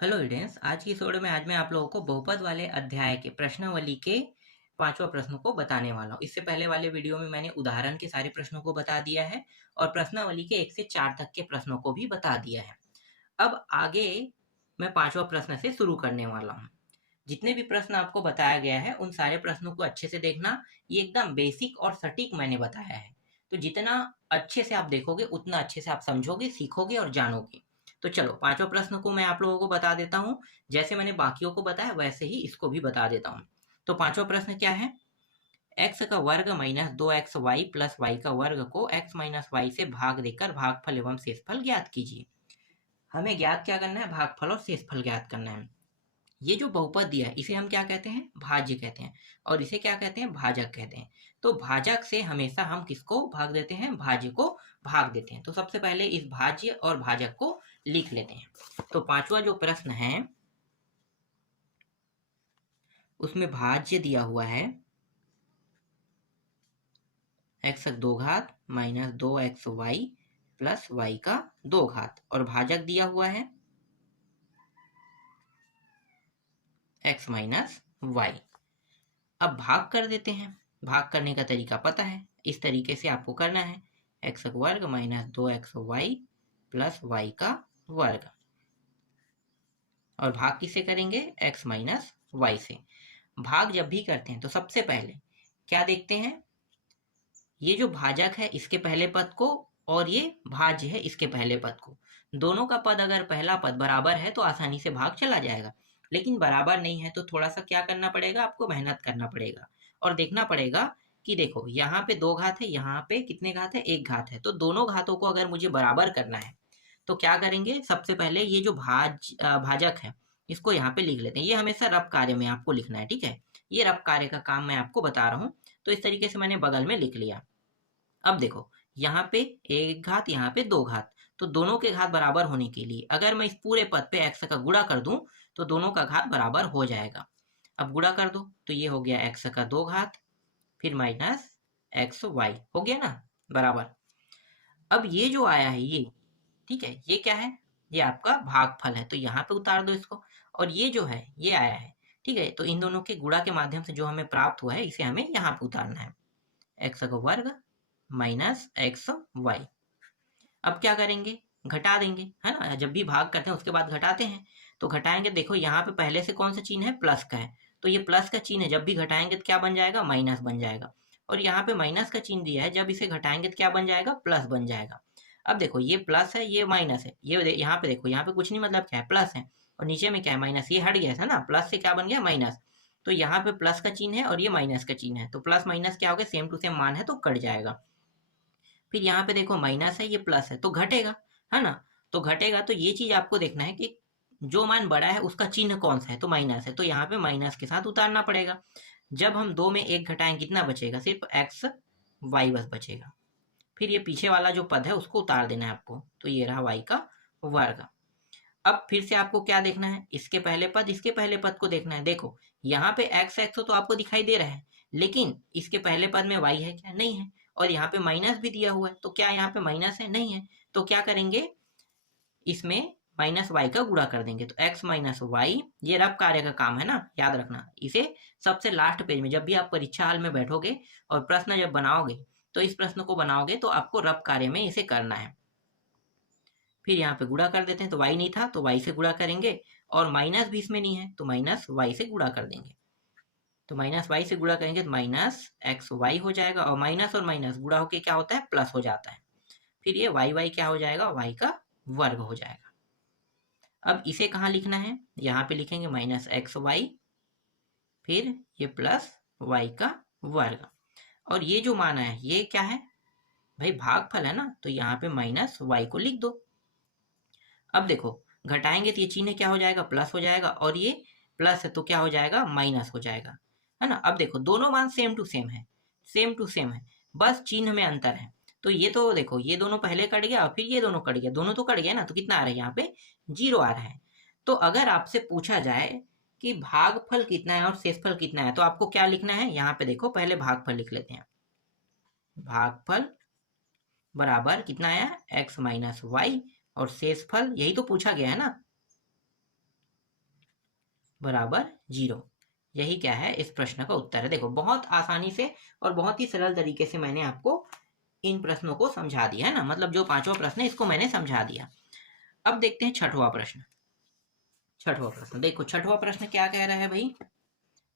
Hello students, आज की इस वीडियो में आज मैं आप लोगों को बहुपद वाले अध्याय के प्रश्नावली के पांचवा प्रश्न को बताने वाला हूँ। इससे पहले वाले वीडियो में मैंने उदाहरण के सारे प्रश्नों को बता दिया है और प्रश्नावली के 1 से 4 तक के प्रश्नों को भी बता दिया है। अब आगे मैं पांचवा प्रश्न से शुरू करने वाला हूँ। जितने भी प्रश्न आपको बताया गया है उन सारे प्रश्नों को अच्छे से देखना। ये एकदम बेसिक और सटीक मैंने बताया है, तो जितना अच्छे से आप देखोगे उतना अच्छे से आप समझोगे, सीखोगे और जानोगे। तो चलो पांचवा प्रश्न को मैं आप लोगों को बता देता हूँ। जैसे मैंने बाकियों को बताया वैसे ही इसको भी बता देता हूँ। तो पांचवा प्रश्न क्या है? एक्स का वर्ग माइनस 2xy प्लस वाई का वर्ग को x माइनस वाई से भाग देकर भागफल एवं शेषफल ज्ञात कीजिए। हमें ज्ञात क्या करना है? भागफल और शेषफल ज्ञात करना है। ये जो बहुपद दिया है इसे हम क्या कहते हैं? भाज्य कहते हैं। और इसे क्या कहते हैं? भाजक कहते हैं। तो भाजक से हमेशा हम किसको भाग देते हैं? भाज्य को भाग देते हैं। तो सबसे पहले इस भाज्य और भाजक को लिख लेते हैं। तो पांचवा जो प्रश्न है उसमें भाज्य दिया हुआ है x का 2 घात माइनस 2xy प्लस y का 2 घात, और भाजक दिया हुआ है x माइनस वाई। अब भाग कर देते हैं। भाग करने का तरीका पता है, इस तरीके से आपको करना है। एक्स का वर्ग माइनस 2xy प्लस वाई का वर्ग, और भाग किससे करेंगे? x माइनस वाई से। भाग जब भी करते हैं तो सबसे पहले क्या देखते हैं? ये जो भाजक है इसके पहले पद को, और ये भाज्य है इसके पहले पद को। दोनों का पद अगर पहला पद बराबर है तो आसानी से भाग चला जाएगा, लेकिन बराबर नहीं है तो थोड़ा सा क्या करना पड़ेगा? आपको मेहनत करना पड़ेगा और देखना पड़ेगा कि देखो यहाँ पे 2 घात है, यहाँ पे कितने घात है? 1 घात है। तो दोनों घातों को अगर मुझे बराबर करना है तो क्या करेंगे? सबसे पहले ये जो भाजक है इसको यहाँ पे लिख लेते हैं। ये हमेशा रब कार्य में आपको लिखना है, ठीक है? ये रब कार्य का काम मैं आपको बता रहा हूँ। तो इस तरीके से मैंने बगल में लिख लिया। अब देखो यहाँ पे 1 घात, यहाँ पे 2 घात, तो दोनों के घात बराबर होने के लिए अगर मैं इस पूरे पद पे x का गुणा कर दूं तो दोनों का घात बराबर हो जाएगा। अब गुणा कर दो तो ये हो गया x का 2 घात फिर माइनस एक्स वाई, हो गया ना बराबर। अब ये जो आया है ये, ठीक है, ये क्या है? ये आपका भागफल है, तो यहाँ पे उतार दो इसको। और ये जो है ये आया है, ठीक है, तो इन दोनों के गुणा के माध्यम से जो हमें प्राप्त हुआ है इसे हमें यहाँ पे उतारना है। एक्स का वर्ग माइनस एक्स वाई। अब क्या करेंगे? घटा देंगे, है ना? जब भी भाग करते हैं उसके बाद घटाते हैं। तो घटाएंगे, देखो यहाँ पे पहले से कौन सा चिन्ह है? प्लस का है। तो ये प्लस का चिन्ह है, जब भी घटाएंगे तो क्या बन जाएगा? माइनस बन जाएगा। और यहाँ पे माइनस का चिन्ह दिया है, जब इसे घटाएंगे तो क्या बन जाएगा? प्लस बन जाएगा। अब देखो ये प्लस है, ये माइनस है, ये यहाँ पे देखो, यहाँ पे कुछ नहीं, मतलब क्या है? प्लस है। और नीचे में क्या है? माइनस। ये हट गया था ना, प्लस से क्या बन गया? माइनस। तो यहाँ पे प्लस का चिन्ह है और ये माइनस का चिन्ह है, तो प्लस माइनस क्या हो गया? सेम टू सेम मान है तो कट जाएगा। फिर यहाँ पे देखो माइनस है, ये प्लस है, तो घटेगा, है ना? तो घटेगा, तो ये चीज आपको देखना है कि जो मान बड़ा है उसका चिन्ह कौन सा है? तो माइनस है, तो यहाँ पे माइनस के साथ उतारना पड़ेगा। जब हम 2 में 1 घटाएं कितना बचेगा? सिर्फ एक्स वाई बस बचेगा। फिर ये पीछे वाला जो पद है उसको उतार देना है आपको, तो ये रहा वाई का वर्ग। अब फिर से आपको क्या देखना है? इसके पहले पद, इसके पहले पद को देखना है। देखो यहाँ पे एक्स एक्स तो आपको दिखाई दे रहा है, लेकिन इसके पहले पद में वाई है क्या? नहीं है। और यहाँ पे माइनस भी दिया हुआ है, तो क्या यहाँ पे माइनस है? नहीं है। तो क्या करेंगे? इसमें माइनस वाई का गुणा कर देंगे, तो एक्स माइनस वाई, ये रब कार्य का काम है ना, याद रखना। इसे सबसे लास्ट पेज में जब भी आप परीक्षा हाल में बैठोगे और प्रश्न जब बनाओगे तो इस प्रश्न को बनाओगे तो आपको रब कार्य में इसे करना है। फिर यहाँ पे गुणा कर देते हैं, तो y नहीं था तो y से गुणा करेंगे, और माइनस भी इसमें नहीं है तो माइनस वाई से गुणा कर देंगे। तो माइनस वाई से गुणा करेंगे तो माइनस एक्स वाई हो जाएगा, और माइनस और माइनस गुणा होके क्या होता है? प्लस हो जाता है। फिर ये वाई वाई क्या हो जाएगा? वाई का वर्ग हो जाएगा। अब इसे कहाँ लिखना है? यहाँ पे लिखेंगे माइनस एक्स वाई, फिर ये प्लस वाई का वर्ग। और ये जो माना है ये क्या है भाई? भागफल है ना, तो यहाँ पे माइनस वाई को लिख दो। अब देखो घटाएंगे तो ये चिन्ह क्या हो जाएगा? प्लस हो जाएगा, और ये प्लस है तो क्या हो जाएगा? माइनस हो जाएगा, है ना? अब देखो दोनों मान सेम टू सेम है, सेम टू सेम है, बस चिन्ह में अंतर है। तो ये तो देखो ये दोनों पहले कट गया और फिर ये दोनों कट गया, दोनों तो कट गया ना, तो कितना आ रहा है? यहाँ पे 0 आ रहा है। तो अगर आपसे पूछा जाए कि भागफल कितना है और शेषफल कितना है तो आपको क्या लिखना है? यहाँ पे देखो पहले भागफल लिख लेते हैं। भागफल बराबर कितना आया? एक्स माइनस वाई, और शेषफल यही तो पूछा गया है ना, बराबर 0। यही क्या है, इस प्रश्न का उत्तर है। देखो बहुत आसानी से और बहुत ही सरल तरीके से मैंने आपको इन प्रश्नों को समझा दिया है ना, मतलब जो पांचवा प्रश्न है इसको मैंने समझा दिया। अब देखते हैं छठवां प्रश्न। छठवां प्रश्न देखो, छठवां प्रश्न क्या कह रहा है भाई,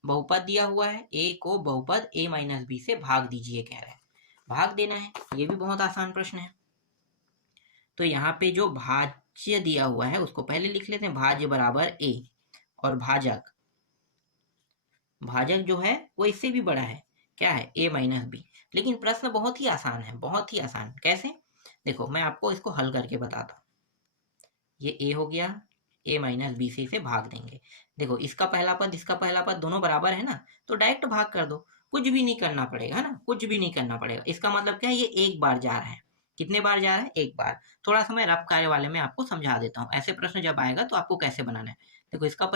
बहुपद दिया हुआ है, ए को बहुपद a माइनस बी से भाग दीजिए कह रहा है, भाग देना है। ये भी बहुत आसान प्रश्न है। तो यहाँ पे जो भाज्य दिया हुआ है उसको पहले लिख लेते हैं, भाज्य बराबर a, और भाजक, भाजक जो है वो इससे भी बड़ा है, क्या है, a माइनस बी। लेकिन प्रश्न बहुत ही आसान है, बहुत ही आसान। कैसे, देखो मैं आपको इसको हल करके बताता हूँ। ये a हो गया, a माइनस बी से इसे भाग देंगे। देखो इसका पहला पद इसका पहला पद दोनों बराबर है ना, तो डायरेक्ट भाग कर दो, कुछ भी नहीं करना पड़ेगा, है ना, कुछ भी नहीं करना पड़ेगा। इसका मतलब क्या है, ये एक बार जा रहा है। कितने बार जा रहा है, एक बार। थोड़ा सा मैं रफ कार्य वाले में आपको समझा देता हूँ, ऐसे प्रश्न जब आएगा तो आपको कैसे बनाना है। देखो इसका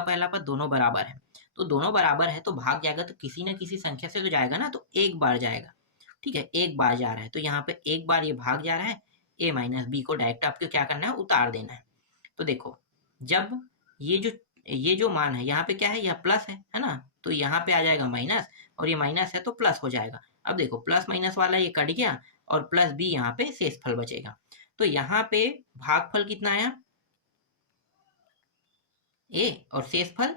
पहला पद दोनों बराबर है, तो दोनों बराबर है तो भाग जाएगा, तो किसी न किसी संख्या से तो जाएगा ना, तो एक बार जाएगा। ठीक है, एक बार जा रहा है, तो यहाँ पे एक बार ये भाग जा रहा है, a माइनस बी को डायरेक्ट आपको क्या करना है, उतार देना है। तो देखो जब ये जो मान है यहाँ पे क्या है, यह प्लस है ना, तो यहाँ पे आ जाएगा माइनस, और ये माइनस है तो प्लस हो जाएगा। अब देखो प्लस माइनस वाला ये कट गया, और प्लस बी यहाँ पे शेषफल बचेगा। तो यहाँ पे भागफल कितना आया, a, और शेषफल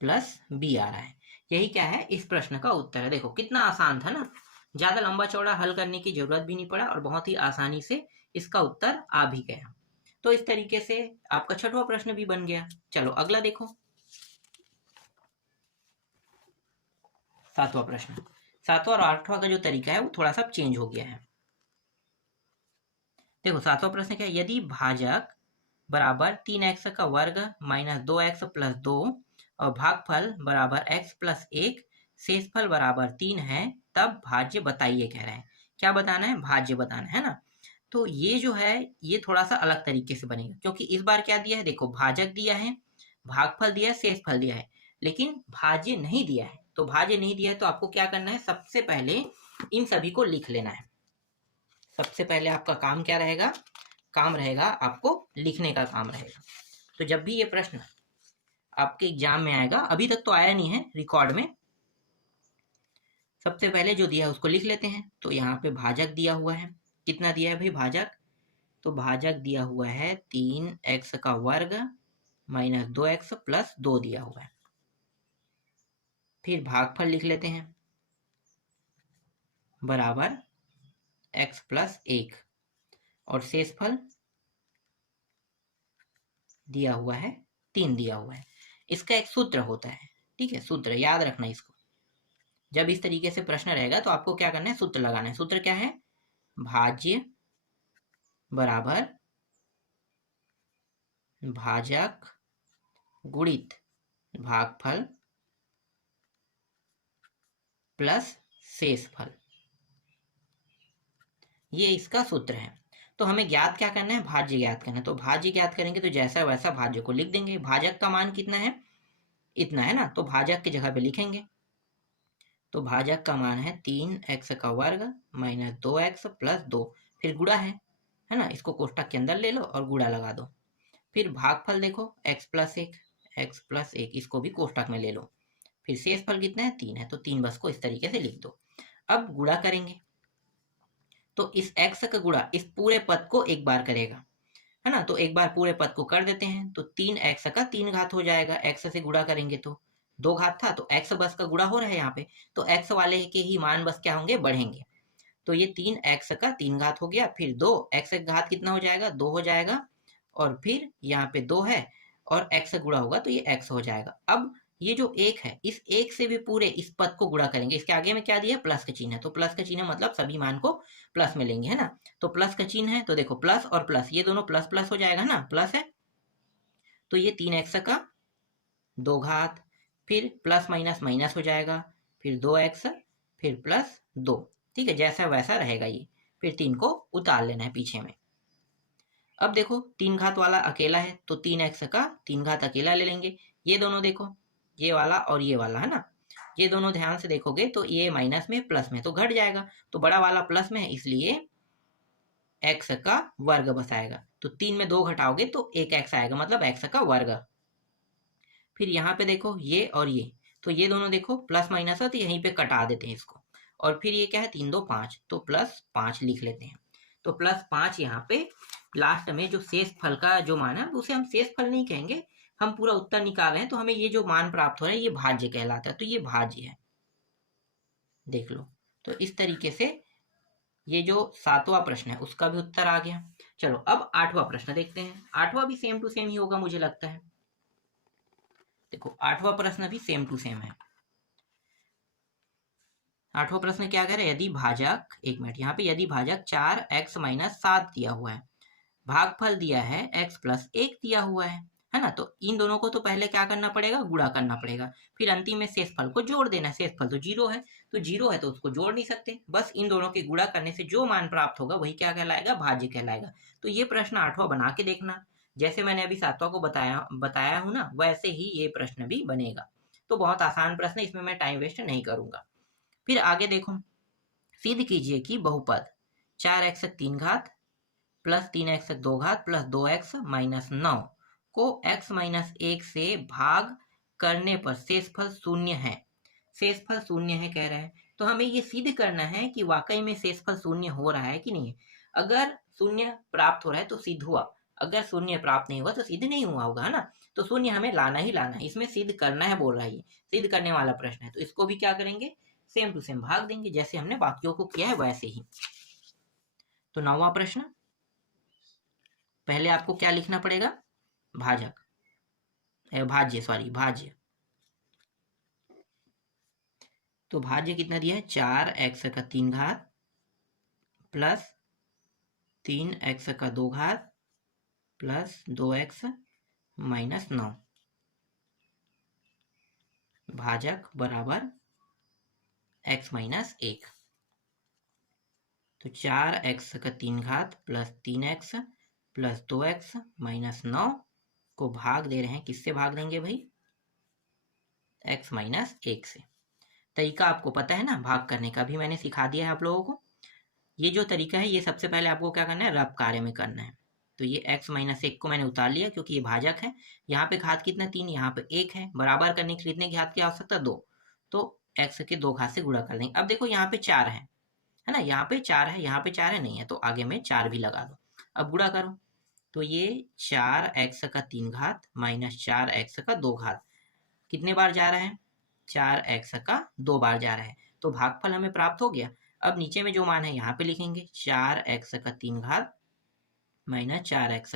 प्लस बी आ रहा है। यही क्या है, इस प्रश्न का उत्तर है। देखो कितना आसान था ना, ज्यादा लंबा चौड़ा हल करने की जरूरत भी नहीं पड़ा, और बहुत ही आसानी से इसका उत्तर आ भी गया। तो इस तरीके से आपका छठवां प्रश्न भी बन गया। चलो अगला देखो, सातवां प्रश्न। सातवां और आठवां का जो तरीका है वो थोड़ा सा चेंज हो गया है। देखो सातवां प्रश्न क्या है, यदि भाजक बराबर 3x का वर्ग माइनस 2x प्लस 2 और भागफल बराबर x प्लस 1, शेषफल बराबर 3 है, तब भाज्य बताइए कह रहे हैं। क्या बताना है, भाज्य बताना है ना। तो ये जो है ये थोड़ा सा अलग तरीके से बनेगा, क्योंकि इस बार क्या दिया है, देखो भाजक दिया है, भागफल दिया है, शेषफल दिया है, लेकिन भाज्य नहीं दिया है। तो भाज्य नहीं दिया है तो आपको क्या करना है, सबसे पहले इन सभी को लिख लेना है। सबसे पहले आपका काम क्या रहेगा, काम रहेगा आपको लिखने का काम रहेगा। तो जब भी ये प्रश्न आपके एग्जाम में आएगा, अभी तक तो आया नहीं है रिकॉर्ड में, सबसे पहले जो दिया है उसको लिख लेते हैं। तो यहाँ पे भाजक दिया हुआ है, कितना दिया है भाई भाजक, तो भाजक दिया हुआ है 3x का वर्ग माइनस 2x प्लस 2 दिया हुआ है। फिर भागफल लिख लेते हैं, बराबर x प्लस 1, और शेषफल दिया हुआ है 3 दिया हुआ है। इसका एक सूत्र होता है, ठीक है, सूत्र याद रखना इसको। जब इस तरीके से प्रश्न रहेगा तो आपको क्या करना है, सूत्र लगाना है। सूत्र क्या है, भाज्य बराबर भाजक गुणित भागफल प्लस शेषफल, ये इसका सूत्र है। तो हमें ज्ञात क्या करना है, भाज्य ज्ञात करना है। तो भाज्य ज्ञात करेंगे तो जैसा वैसा भाज्य को लिख देंगे। भाजक का मान कितना है, इतना है ना, तो भाजक की जगह पे लिखेंगे। तो भाजक का मान है 3x का वर्ग माइनस 2x प्लस 2, फिर गुणा है ना, इसको कोष्टक के अंदर ले लो और गुणा लगा दो। फिर भागफल देखो x प्लस 1, इसको भी कोष्टक में ले लो। फिर शेषफल कितना है, 3 है, तो 3 बस को इस तरीके से लिख दो। अब गुणा करेंगे तो इस x का गुणा इस पूरे पद को एक बार करेगा, है ना, तो एक बार पूरे पद को कर देते हैं। तो 3x का 3 घात हो जाएगा, x से गुणा करेंगे तो 2 घात था, तो x बस का गुणा हो रहा है यहाँ पे, तो x वाले के ही मान बस क्या होंगे, बढ़ेंगे। तो ये 3x का 3 घात हो गया, फिर 2x का घात कितना हो जाएगा, 2 हो जाएगा, और फिर यहाँ पे 2 है और x से गुणा होगा तो ये x हो जाएगा। अब ये जो 1 है, इस 1 से भी पूरे इस पद को गुणा करेंगे। इसके आगे में क्या दिया है, प्लस का चिन्ह है, तो प्लस का चिन्ह मतलब सभी मान को प्लस में लेंगे, है ना। तो प्लस का चिन्ह है, तो देखो प्लस और प्लस ये दोनों प्लस प्लस हो जाएगा ना, प्लस है, तो ये 3x का 2 घात, फिर प्लस माइनस माइनस हो जाएगा, फिर 2x, फिर प्लस 2, ठीक है, जैसा वैसा रहेगा ये। फिर 3 को उतार लेना है पीछे में। अब देखो 3 घात वाला अकेला है, तो 3x का 3 घात अकेला ले लेंगे। ये दोनों देखो, ये वाला और ये वाला, है ना, ये दोनों ध्यान से देखोगे तो ये माइनस में प्लस में तो घट जाएगा, तो बड़ा वाला प्लस में है इसलिए एक्स का वर्ग बस आएगा। तो 3 में 2 घटाओगे तो 1 एक्स आएगा, मतलब एक्स का वर्ग। फिर यहाँ पे देखो ये और ये, तो ये दोनों देखो प्लस माइनस है, तो यहीं पे कटा देते हैं इसको। और फिर ये क्या है, 3 2 5, तो +5 लिख लेते हैं। तो +5 यहाँ पे लास्ट में जो शेष फल का जो मान है, उसे हम शेष फल नहीं कहेंगे, हम पूरा उत्तर निकाल रहे हैं, तो हमें ये जो मान प्राप्त हो रहा है ये भाज्य कहलाता है। तो ये भाज्य है, देख लो। तो इस तरीके से ये जो 7वां प्रश्न है उसका भी उत्तर आ गया। चलो अब 8वां प्रश्न देखते हैं। 8वां भी सेम टू सेम ही होगा मुझे लगता है। देखो 8वां प्रश्न भी सेम टू सेम है। 8वां प्रश्न क्या कह रहा है, यदि भाजक, एक मिनट, यहाँ पे यदि भाजक 4x - 7 दिया हुआ है, भागफल दिया है x + 1 दिया हुआ है ना। तो इन दोनों को तो पहले क्या करना पड़ेगा, गुणा करना पड़ेगा, फिर अंतिम में शेषफल को जोड़ देना। शेषफल तो 0 है, तो 0 है तो उसको जोड़ नहीं सकते, बस इन दोनों के गुणा करने से जो मान प्राप्त होगा वही क्या कहलाएगा, भाज्य कहलाएगा। तो ये प्रश्न 8वां बना के देखना, जैसे मैंने अभी 7वां को बताया हूं ना, वैसे ही ये प्रश्न भी बनेगा। तो बहुत आसान प्रश्न है, इसमें मैं टाइम वेस्ट नहीं करूंगा। फिर आगे देखो, सिद्ध कीजिए कि बहुपद 4x 3 घात प्लस 3x 2 घात प्लस 2x - 9 को x - 1 से भाग करने पर शेषफल 0 है। शेषफल 0 है कह रहा है, तो हमें ये सिद्ध करना है कि वाकई में शेषफल 0 हो रहा है कि नहीं। अगर 0 प्राप्त हो रहा है तो सिद्ध हुआ, अगर 0 प्राप्त नहीं हुआ तो सिद्ध नहीं हुआ होगा, है ना। तो 0 हमें लाना ही लाना है, इसमें सिद्ध करना है बोल रहा है, ये सिद्ध करने वाला प्रश्न है। तो इसको भी क्या करेंगे, सेम टू सेम भाग देंगे, जैसे हमने बाकियों को किया है वैसे ही। तो 9वां प्रश्न, पहले आपको क्या लिखना पड़ेगा, भाजक, भाज्य, सॉरी भाज्य। तो भाज्य कितना दिया है, 4x 3 घात प्लस 3x 2 घात प्लस 2x - 9 भाजक बराबर x - 1। तो 4x 3 घात प्लस 3x प्लस 2x - 9 को भाग दे रहे हैं, किससे भाग देंगे भाई, x - 1 से। तरीका आपको पता है ना भाग करने का, भी मैंने सिखा दिया है आप लोगों को। ये जो तरीका है ये सबसे पहले आपको क्या करना है, रब कार्य में करना है। तो ये x - 1 को मैंने उतार लिया क्योंकि ये भाजक है। यहाँ पे घात कितना, 3, यहाँ पे 1 है, बराबर करने के लिए कितने घात की आवश्यकता, 2। तो x के 2 घात से गुणा कर देंगे। अब देखो यहाँ पे 4 है ना, यहाँ पे 4 है, यहाँ पे 4 है, नहीं है, तो आगे में 4 भी लगा दो। अब गुणा करो, तो ये 4x 3 घात माइनस 4x 2 घात कितने बार जा रहा है, 4x 2 बार जा रहा है। तो भागफल हमें प्राप्त हो गया। अब नीचे में जो मान है यहाँ पे लिखेंगे, 4x 3 घात माइनस 4x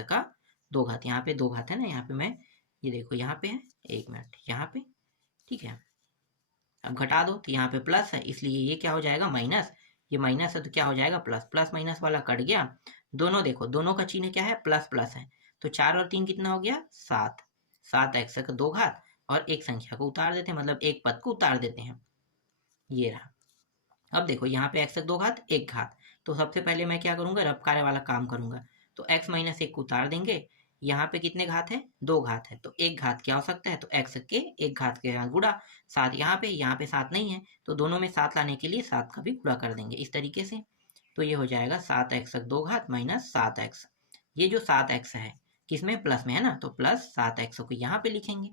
2 घात। यहाँ पे 2 घात है ना, यहाँ पे मैं, ये देखो यहाँ पे है, एक मिनट, यहाँ पे, ठीक है। अब घटा दो, तो यहाँ पे प्लस है, इसलिए ये क्या हो जाएगा, माइनस। ये माइनस है तो क्या हो जाएगा, प्लस। प्लस माइनस वाला कट गया, दोनों देखो, दोनों का चिन्ह क्या है, प्लस प्लस है। तो 4 और 3 कितना हो गया, 7। 7x 2 घात और एक संख्या को उतार देते हैं, मतलब एक पद को उतार देते हैं, ये रहा। अब देखो यहाँ पे x 2 घात 1 घात, तो सबसे पहले मैं क्या करूंगा, रब कार्य वाला काम करूंगा। तो x - 1 को उतार देंगे, यहाँ पे कितने घात है, 2 घात है, तो 1 घात की आवश्यकता है, तो x के 1 घात के साथ गुणा। 7 यहाँ पे 7 नहीं है, तो दोनों में 7 लाने के लिए 7 का भी गुणा कर देंगे इस तरीके से। तो ये हो जाएगा 7x 2 घात माइनस 7x। ये जो 7x है किसमें, प्लस में है ना, तो प्लस 7x को यहाँ पे लिखेंगे।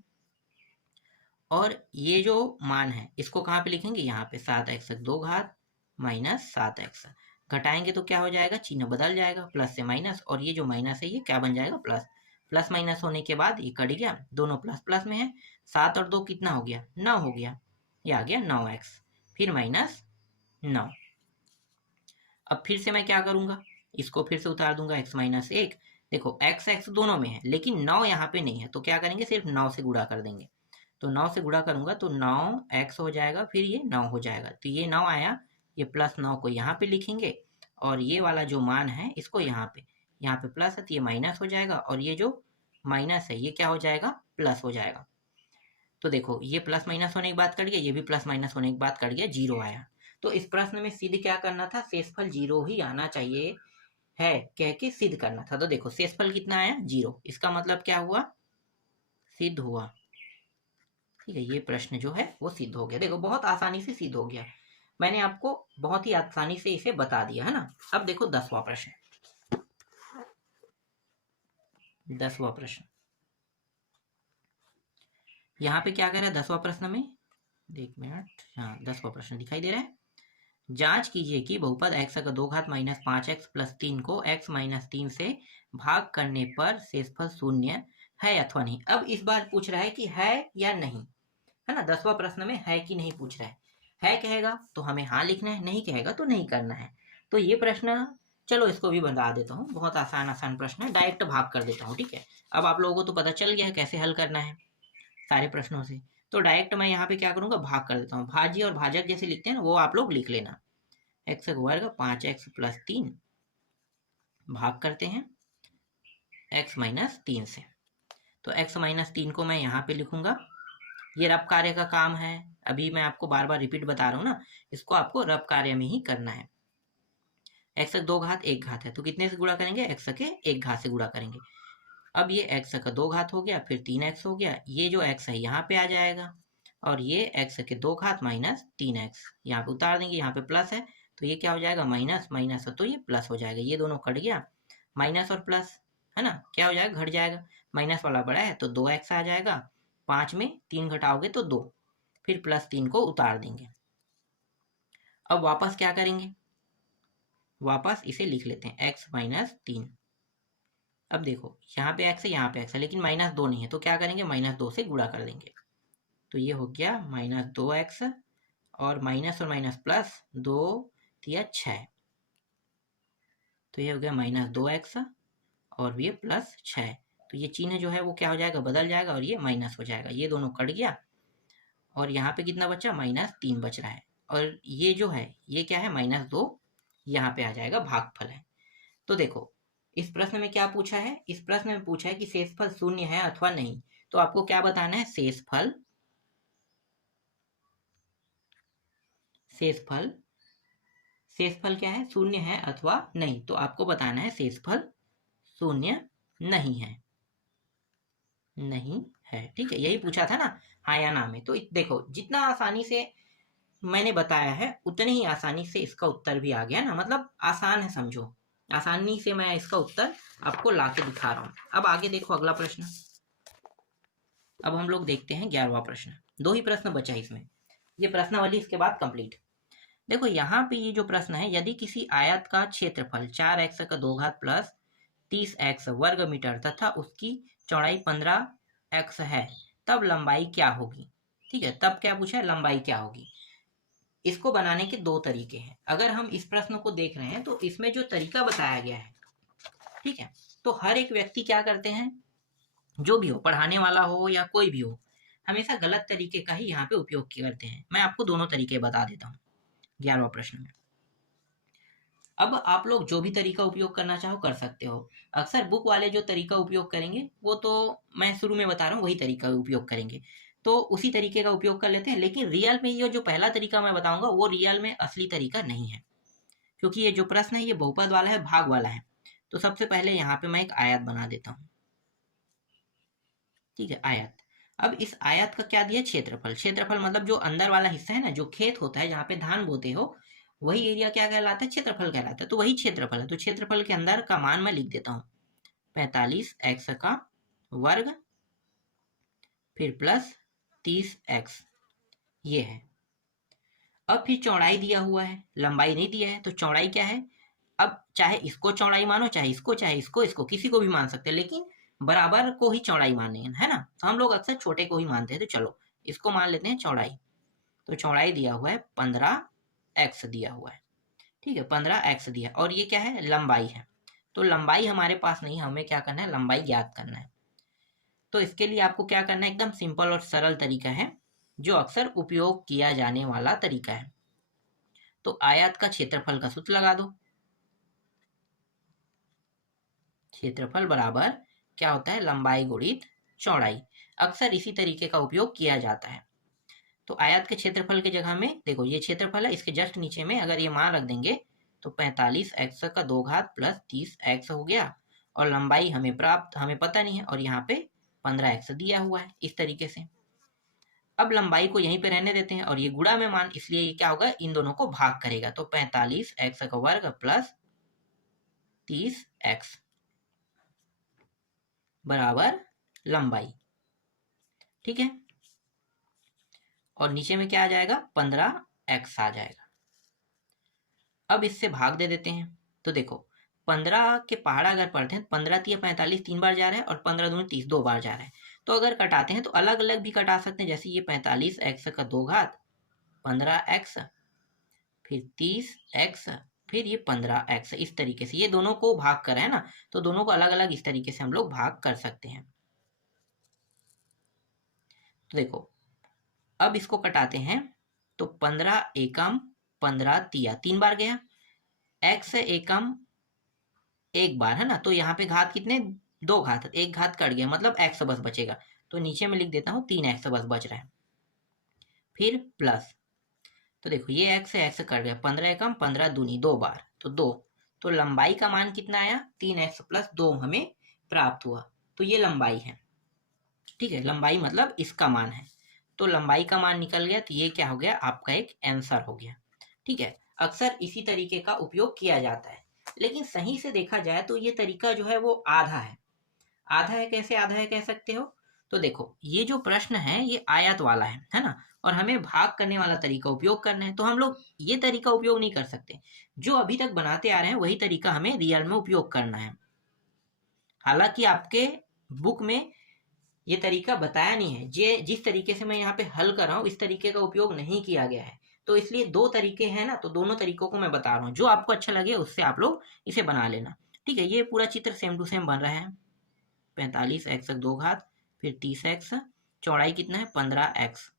और ये जो मान है इसको कहाँ पे लिखेंगे, यहाँ पे 7x 2 घात माइनस 7x। घटाएंगे तो क्या हो जाएगा, चिन्ह बदल जाएगा, प्लस से माइनस, और ये जो माइनस है ये क्या बन जाएगा, प्लस। प्लस माइनस होने के बाद ये कट गया, दोनों प्लस प्लस में है। 7 और 2 कितना हो गया, 9 हो गया, ये आ गया 9x, फिर माइनस 9। अब फिर से मैं क्या करूंगा, इसको फिर से उतार दूंगा, x - 1। देखो x दोनों में है, लेकिन 9 यहाँ पे नहीं है, तो क्या करेंगे, सिर्फ 9 से गुणा कर देंगे। तो 9 से गुणा करूंगा तो 9x हो जाएगा, फिर ये 9 हो जाएगा, तो ये 9 आया, ये प्लस 9 को यहाँ पे लिखेंगे, और ये वाला जो मान है इसको यहाँ पे प्लस है, तो ये माइनस हो जाएगा, और ये जो माइनस है ये क्या हो जाएगा, प्लस हो जाएगा। तो देखो ये प्लस माइनस होने की बात कट गया, ये भी प्लस माइनस होने की बात कट गया, 0 आया। तो इस प्रश्न में सिद्ध क्या करना था, शेषफल 0 ही आना चाहिए है कह के सिद्ध करना था। तो देखो शेषफल कितना आया, 0, इसका मतलब क्या हुआ, सिद्ध हुआ। ठीक है, ये प्रश्न जो है वो सिद्ध हो गया। देखो बहुत आसानी से सिद्ध हो गया, मैंने आपको बहुत ही आसानी से इसे बता दिया है ना। अब देखो 10वां प्रश्न, 10वां प्रश्न, यहाँ पे क्या कह रहा है 10वां प्रश्न में, एक मिनट, हाँ 10वां प्रश्न दिखाई दे रहा है। जांच कीजिए कि बहुपद x का 2 घात माइनस 5x प्लस 3 को x माइनस 3 से भाग करने पर शेषफल शून्य है अथवा नहीं। अब इस बार पूछ रहा है कि है या नहीं, है ना। 10वां प्रश्न में है कि नहीं पूछ रहा है कहेगा तो हमें हाँ लिखना है, नहीं कहेगा तो नहीं करना है। तो ये प्रश्न, चलो इसको भी बता देता हूँ, बहुत आसान प्रश्न है, डायरेक्ट भाग कर देता हूँ, ठीक है। अब आप लोगों को तो पता चल गया है कैसे हल करना है सारे प्रश्नों से, तो डायरेक्ट मैं यहाँ पे क्या करूंगा, भाग कर देता हूँ। भाज्य और भाजक जैसे लिखते हैं ना, वो आप लोग लिख लेना। एक्स वर्ग 5x प्लस 3 भाग करते हैं x माइनस 3 से, तो x माइनस 3 को मैं यहाँ पे लिखूंगा। ये रब कार्य का काम है, अभी मैं आपको बार बार रिपीट बता रहा हूँ ना, इसको आपको रब कार्य में ही करना है। x का 2 घात 1 घात है, तो कितने से गुणा करेंगे, x के 1 घात से गुणा करेंगे। अब ये x का 2 घात हो गया, फिर 3x हो गया, ये जो x है यहाँ पे आ जाएगा, और ये x के 2 घात माइनस 3x यहाँ पे उतार देंगे, यहाँ पे प्लस है तो ये क्या हो जाएगा, माइनस माइनस तो ये प्लस हो जाएगा, ये दोनों कट गया, माइनस और प्लस, है ना, क्या हो जाएगा, घट जाएगा, माइनस वाला बड़ा है तो 2x आ जाएगा, 5 में 3 घटाओगे तो 2, फिर प्लस 3 को उतार देंगे। अब वापस क्या करेंगे, वापस इसे लिख लेते हैं x माइनस 3। अब देखो यहाँ पे x है, यहाँ पे x है, लेकिन माइनस 2 नहीं है, तो क्या करेंगे, माइनस 2 से गुणा कर देंगे, तो ये हो गया माइनस 2x, और माइनस प्लस 2 दिया 6, तो ये हो गया माइनस 2x और ये प्लस 6, तो ये चिन्ह जो है वो क्या हो जाएगा, बदल जाएगा और ये माइनस हो जाएगा, ये दोनों कट गया, और यहाँ पे कितना बचा, माइनस 3 बच रहा है, और ये जो है ये क्या है, माइनस 2 यहाँ पे आ जाएगा, भागफल है। तो देखो इस प्रश्न में क्या पूछा है, इस प्रश्न में पूछा है कि शेषफल शून्य है अथवा नहीं, तो आपको क्या बताना है, शेषफल क्या है, शून्य है अथवा नहीं, तो आपको बताना है शेषफल शून्य नहीं है, नहीं है, ठीक है, यही पूछा था ना, हाँ या ना में। तो देखो जितना आसानी से मैंने बताया है उतनी ही आसानी से इसका उत्तर भी आ गया ना, मतलब आसान है, समझो आसानी से मैं इसका उत्तर आपको ला के दिखा रहा हूँ। अब आगे देखो अगला प्रश्न, अब हम लोग देखते हैं 11वां प्रश्न, 2 ही प्रश्न बचा इसमें, ये प्रश्नावली इसके बाद कंप्लीट। देखो यहाँ पे ये जो प्रश्न है, यदि किसी आयत का क्षेत्रफल 4x का 2 घात प्लस 30x वर्ग मीटर तथा उसकी चौड़ाई 15x है, तब लंबाई क्या होगी, ठीक है, तब क्या पूछा है, लंबाई क्या होगी। इसको बनाने के 2 तरीके हैं। अगर हम इस प्रश्न को देख रहे हैं तो इसमें जो तरीका बताया गया है, ठीक है, तो हर एक व्यक्ति क्या करते हैं, जो भी हो, पढ़ाने वाला हो या कोई भी हो, हमेशा गलत तरीके का ही यहाँ पे उपयोग करते हैं। मैं आपको दोनों तरीके बता देता हूँ 11वां प्रश्न में। अब आप लोग जो भी तरीका उपयोग करना चाहो कर सकते हो। अक्सर बुक वाले जो तरीका उपयोग करेंगे वो तो मैं शुरू में बता रहा हूँ, वही तरीका उपयोग करेंगे, तो उसी तरीके का उपयोग कर लेते हैं। लेकिन रियल में ये जो पहला तरीका मैं बताऊंगा वो रियल में असली तरीका नहीं है, क्योंकि ये जो प्रश्न है ये बहुपद वाला है, भाग वाला है। तो सबसे पहले यहाँ पे मैं एक आयत बना देता हूँ, ठीक है, आयत। अब इस आयत का क्या दिया, क्षेत्रफल। क्षेत्रफल मतलब जो अंदर वाला हिस्सा है ना, जो खेत होता है जहाँ पे धान बोते हो, वही एरिया क्या कहलाता है, क्षेत्रफल कहलाता है। तो वही क्षेत्रफल है, तो क्षेत्रफल के अंदर का मान मैं लिख देता हूँ 45x का वर्ग फिर प्लस 30x, ये है। अब फिर चौड़ाई दिया हुआ है, लंबाई नहीं दिया है, तो चौड़ाई क्या है, अब चाहे इसको चौड़ाई मानो, चाहे इसको किसी को भी मान सकते हैं, लेकिन बराबर को ही चौड़ाई माने, है ना। तो हम लोग अक्सर छोटे को ही मानते हैं, तो चलो इसको मान लेते हैं चौड़ाई। तो चौड़ाई दिया हुआ है 15x दिया हुआ है, ठीक है, 15x दिया, और ये क्या है, लंबाई है। तो लंबाई हमारे पास नहीं, हमें क्या करना है, लंबाई ज्ञात करना है। तो इसके लिए आपको क्या करना है, एकदम सिंपल और सरल तरीका है, जो अक्सर उपयोग किया जाने वाला तरीका है। तो आयत का क्षेत्रफल का सूत्र लगा दो, क्षेत्रफल बराबर क्या होता है, लंबाई गुणित चौड़ाई। अक्सर इसी तरीके का उपयोग किया जाता है। तो आयत के क्षेत्रफल की जगह में देखो ये क्षेत्रफल है, इसके जस्ट नीचे में अगर ये मान रख देंगे तो 45x का 2 घात प्लस 30x हो गया, और लंबाई हमें पता नहीं है, और यहाँ पे 15x दिया हुआ है, इस तरीके से। अब लंबाई को यहीं पे रहने देते हैं, और ये गुणा में मान, इसलिए ये क्या होगा, इन दोनों को भाग करेगा, तो 45x का वर्ग प्लस 30x, बराबर लंबाई, ठीक है। और नीचे में क्या आ जाएगा, 15x आ जाएगा। अब इससे भाग दे देते हैं, तो देखो 15 के पहाड़ा अगर पढ़ते हैं, 15 तिया 45 3 बार जा रहा है और 15 दूनी 30 2 बार जा रहा है। तो अगर कटाते हैं तो अलग अलग भी कटा सकते हैं, जैसे ये 45x का 2 घात, 15x, फिर 30x, फिर ये 15x, इस तरीके से ये दोनों को भाग कर है ना, तो दोनों को अलग अलग इस तरीके से हम लोग भाग कर सकते हैं। तो देखो अब इसको कटाते हैं, तो 15 एकम 15 तिया 3 बार गया, x एकम 1 बार है ना, तो यहाँ पे घात कितने, 2 घात, 1 घात कट गया, मतलब x बस बचेगा, तो नीचे में लिख देता हूँ 3x बस बच रहा है। फिर प्लस, तो देखो ये x से x कट गया, 15 एकम 15 दूनी 2 बार, तो 2, तो लंबाई का मान कितना आया, 3x प्लस 2 हमें प्राप्त हुआ, तो ये लंबाई है, ठीक है। लंबाई मतलब इसका मान है, तो लंबाई का मान निकल गया, तो ये क्या हो गया, आपका एक आंसर हो गया, ठीक है। अक्सर इसी तरीके का उपयोग किया जाता है, लेकिन सही से देखा जाए तो ये तरीका जो है वो आधा है। आधा है, कैसे आधा है कह सकते हो, तो देखो ये जो प्रश्न है ये आयत वाला है ना, और हमें भाग करने वाला तरीका उपयोग करना है, तो हम लोग ये तरीका उपयोग नहीं कर सकते। जो अभी तक बनाते आ रहे हैं वही तरीका हमें रियल में उपयोग करना है। हालांकि आपके बुक में ये तरीका बताया नहीं है, जे जिस तरीके से मैं यहाँ पे हल कर रहा हूँ इस तरीके का उपयोग नहीं किया गया है, तो इसलिए दो तरीके हैं ना, तो दोनों तरीकों को मैं बता रहा हूँ, जो आपको अच्छा लगे उससे आप लोग इसे बना लेना, ठीक है। ये पूरा चित्र सेम टू सेम बन रहा है, 45x 2 घात, फिर 30x, चौड़ाई कितना है 15x,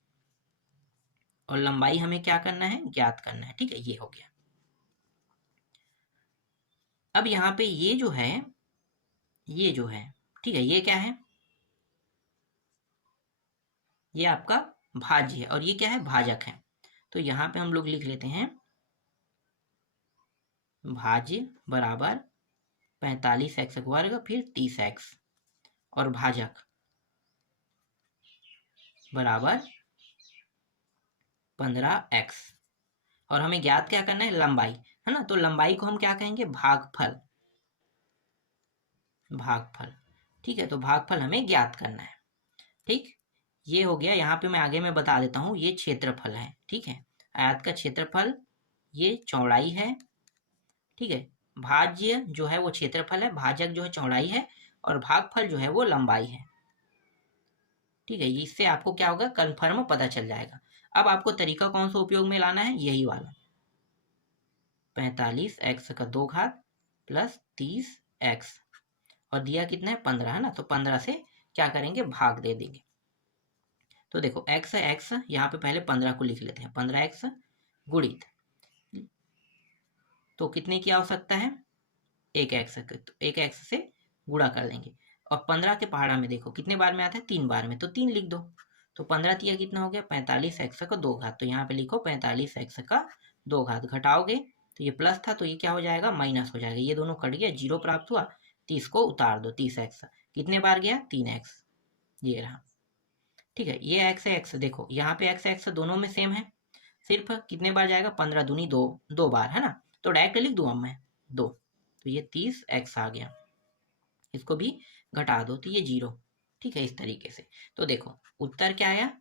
और लंबाई हमें क्या करना है, ज्ञात करना है, ठीक है। ये हो गया। अब यहाँ पे ये जो है, ठीक है, ये क्या है, ये आपका भाज्य है, और ये क्या है, भाजक है। तो यहाँ पे हम लोग लिख लेते हैं भाज्य बराबर 45x वर्ग फिर 30x, और भाजक बराबर 15x, और हमें ज्ञात क्या करना है, लंबाई, है ना। तो लंबाई को हम क्या कहेंगे, भागफल, भागफल, ठीक है। तो भागफल हमें ज्ञात करना है, ठीक। ये हो गया। यहाँ पे मैं आगे में बता देता हूँ, ये क्षेत्रफल है, ठीक है। आयत का क्षेत्रफल, ये चौड़ाई है, ठीक है। भाज्य जो है वो क्षेत्रफल है, भाजक जो है चौड़ाई है, और भागफल जो है वो लंबाई है, ठीक है। इससे आपको क्या होगा, कन्फर्म पता चल जाएगा। अब आपको तरीका कौन सा उपयोग में लाना है, यही वाला, 45x का 2 घात प्लस 30x, और दिया कितना है 15, है ना, तो 15 से क्या करेंगे, भाग दे देंगे। तो देखो x है, x यहाँ पे पहले 15 को लिख लेते हैं, 15x गुणित, तो कितने की आवश्यकता है, एक x, तो एक x से गुणा कर लेंगे, और 15 के पहाड़ा में देखो कितने बार में आता है, 3 बार में, तो 3 लिख दो, तो 15 तिया कितना हो गया, 45x का 2 घात, तो यहाँ पे लिखो 45x का 2 घात, घटाओगे तो ये प्लस था, तो ये क्या हो जाएगा, माइनस हो जाएगा, ये दोनों कट गया, 0 प्राप्त हुआ, 30 को उतार दो, 30x कितने बार गया, 3x, ये रहा, ठीक है। ये x है, x देखो यहाँ पे x दोनों में सेम है, सिर्फ कितने बार जाएगा, 15 दूनी 2, 2 बार, है ना, तो डायरेक्ट लिख दूँ अब मैं 2, तो ये 30x आ गया, इसको भी घटा दो तो ये 0, ठीक है, इस तरीके से। तो देखो उत्तर क्या आया,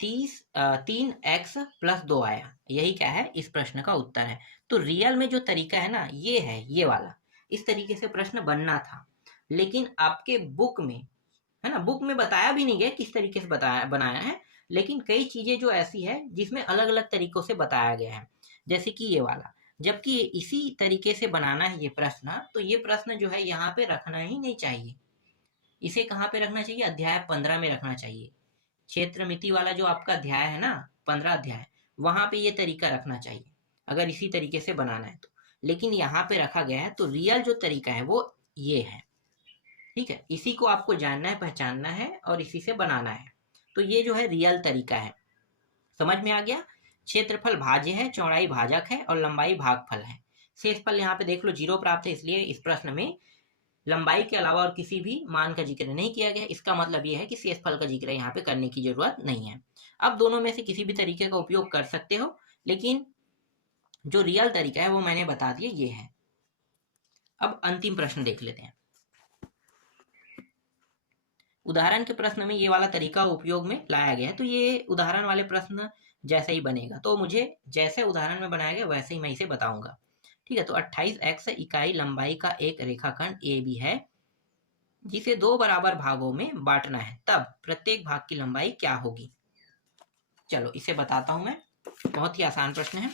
3x प्लस 2 आया, यही क्या है, इस प्रश्न का उत्तर है। तो रियल में जो तरीका है ना, ये है, ये वाला, इस तरीके से प्रश्न बनना था, लेकिन आपके बुक में, है ना, बुक में बताया भी नहीं गया किस तरीके से बताया बनाया है, लेकिन कई चीजें जो ऐसी है जिसमें अलग अलग तरीकों से बताया गया है, जैसे कि ये वाला, जबकि इसी तरीके से बनाना है ये प्रश्न, तो ये प्रश्न जो है यहाँ पे रखना ही नहीं चाहिए, इसे कहाँ पे रखना चाहिए, अध्याय 15 में रखना चाहिए, क्षेत्र मिति वाला जो आपका अध्याय है ना, 15 अध्याय, वहां पे ये तरीका रखना चाहिए, अगर इसी तरीके से बनाना है तो, लेकिन यहाँ पे रखा गया है, तो रियल जो तरीका है वो ये है, ठीक है। इसी को आपको जानना है, पहचानना है, और इसी से बनाना है, तो ये जो है रियल तरीका है, समझ में आ गया। क्षेत्रफल भाज्य है, चौड़ाई भाजक है, और लंबाई भागफल है। शेषफल यहाँ पे देख लो 0 प्राप्त है, इसलिए इस प्रश्न में लंबाई के अलावा और किसी भी मान का जिक्र नहीं किया गया, इसका मतलब यह है कि शेषफल का जिक्र यहाँ पे करने की जरूरत नहीं है। अब दोनों में से किसी भी तरीके का उपयोग कर सकते हो, लेकिन जो रियल तरीका है वो मैंने बता दिया, ये है। अब अंतिम प्रश्न देख लेते हैं। उदाहरण के प्रश्न में ये वाला तरीका उपयोग में लाया गया है, तो ये उदाहरण वाले प्रश्न जैसे ही बनेगा, तो मुझे जैसे उदाहरण में बनाया गया वैसे ही मैं इसे बताऊंगा। ठीक है, तो 28x इकाई लंबाई का एक रेखाखंड ए बी है जिसे 2 बराबर भागों में बांटना है, तब प्रत्येक भाग की लंबाई क्या होगी। चलो इसे बताता हूं मैं, बहुत ही आसान प्रश्न है।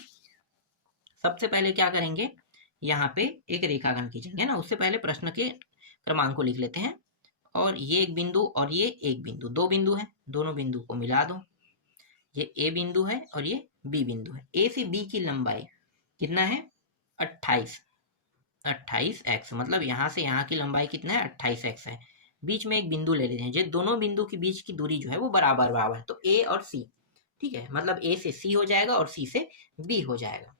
सबसे पहले क्या करेंगे, यहाँ पे एक रेखाखंड खींचेंगे ना, उससे पहले प्रश्न के क्रमांक को लिख लेते हैं। और ये एक बिंदु और ये एक बिंदु, दो बिंदु है, दोनों बिंदु को मिला दो। ये ए बिंदु है और ये बी बिंदु है। ए से बी की लंबाई कितना है, 28x, मतलब यहाँ से यहाँ की लंबाई कितना है, 28x है। बीच में एक बिंदु ले लेते हैं, जो दोनों बिंदु के बीच की दूरी जो है वो बराबर बराबर है, तो ए और सी। ठीक है, मतलब ए से सी हो जाएगा और सी से बी हो जाएगा।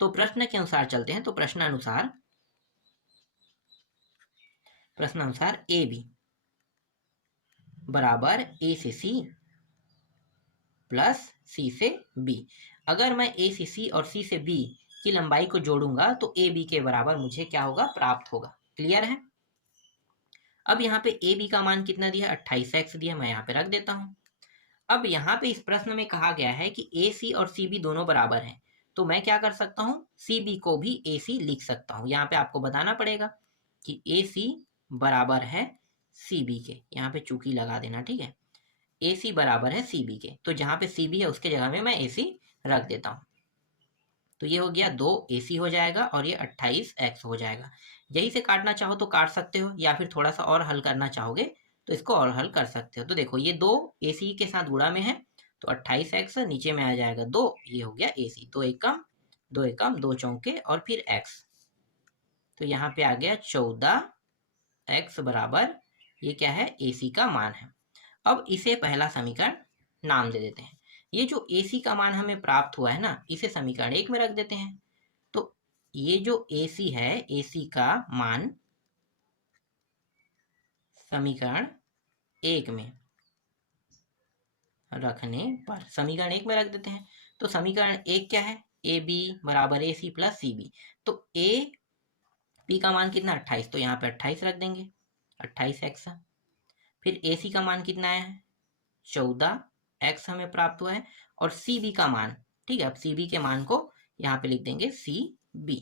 तो प्रश्न के अनुसार चलते हैं, तो प्रश्न अनुसार ए बी बराबर ए से सी प्लस सी से बी। अगर मैं ए से सी और सी से बी की लंबाई को जोड़ूंगा तो ए बी के बराबर मुझे क्या होगा, प्राप्त होगा। क्लियर है। अब यहाँ पे ए बी का मान कितना दिया, 28x दिया, मैं यहाँ पे रख देता हूँ। अब यहाँ पे इस प्रश्न में कहा गया है कि ए सी और सी बी दोनों बराबर हैं, तो मैं क्या कर सकता हूँ, सी बी को भी ए सी लिख सकता हूँ। यहाँ पे आपको बताना पड़ेगा कि ए सी बराबर है सी बी के, यहाँ पे चूकी लगा देना। ठीक है, ए सी बराबर है सी बी के, तो जहाँ पे सी बी है उसके जगह में मैं ए सी रख देता हूँ। तो ये हो गया 2ac हो जाएगा और ये 28x हो जाएगा। यही से काटना चाहो तो काट सकते हो, या फिर थोड़ा सा और हल करना चाहोगे तो इसको और हल कर सकते हो। तो देखो ये 2ac के साथ गुणा में है, तो 28x नीचे में आ जाएगा 2, ये हो गया ac, 2 एकम 2 एकम 2 चौके और फिर x, तो यहाँ पे आ गया 14x बराबर, ये क्या है, ac का मान है। अब इसे पहला समीकरण नाम दे देते हैं। ये जो AC का मान हमें प्राप्त हुआ है ना, इसे समीकरण 1 में रख देते हैं। तो ये जो AC है, AC का मान समीकरण 1 में रखने पर समीकरण 1 में रख देते हैं। तो समीकरण 1 क्या है, AB बराबर AC प्लस CB। तो AB का मान कितना, 28, तो यहाँ पे 28 रख देंगे, 28x। फिर AC का मान कितना है, 14x हमें प्राप्त हुआ है, और CB का मान, ठीक है, अब CB के मान को यहाँ पे लिख देंगे CB।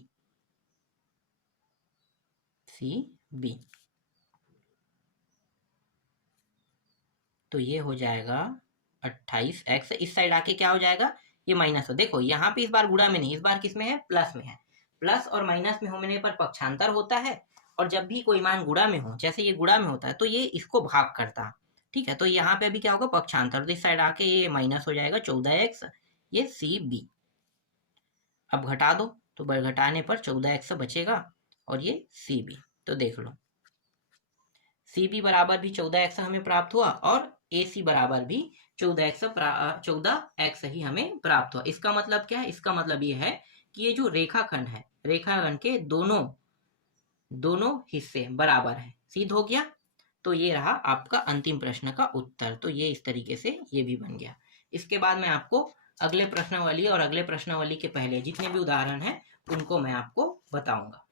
तो ये हो जाएगा 28x, इस साइड आके क्या हो जाएगा, ये माइनस हो। देखो यहाँ पे इस बार गुणा में नहीं, इस बार किस में है, प्लस में है। प्लस और माइनस में होने पर पक्षांतर होता है, और जब भी कोई मान गुणा में हो, जैसे ये गुणा में होता है, तो ये इसको भाग करता है। ठीक है, तो यहाँ पे अभी क्या होगा, पक्षांतर, तो इस साइड आके ये माइनस हो जाएगा 14x, ये CB। अब घटा दो, तो घटाने पर 14x बचेगा और ये CB। तो देख लो CB बराबर भी 14x हमें प्राप्त हुआ, और AC बराबर भी 14x ही हमें प्राप्त हुआ। इसका मतलब क्या है, इसका मतलब ये है कि ये जो रेखाखंड है, रेखाखंड के दोनों हिस्से बराबर हैं। सिद्ध हो गया। तो ये रहा आपका अंतिम प्रश्न का उत्तर। तो ये इस तरीके से ये भी बन गया। इसके बाद मैं आपको अगले प्रश्नावली और अगले प्रश्नावली के पहले जितने भी उदाहरण हैं उनको मैं आपको बताऊंगा।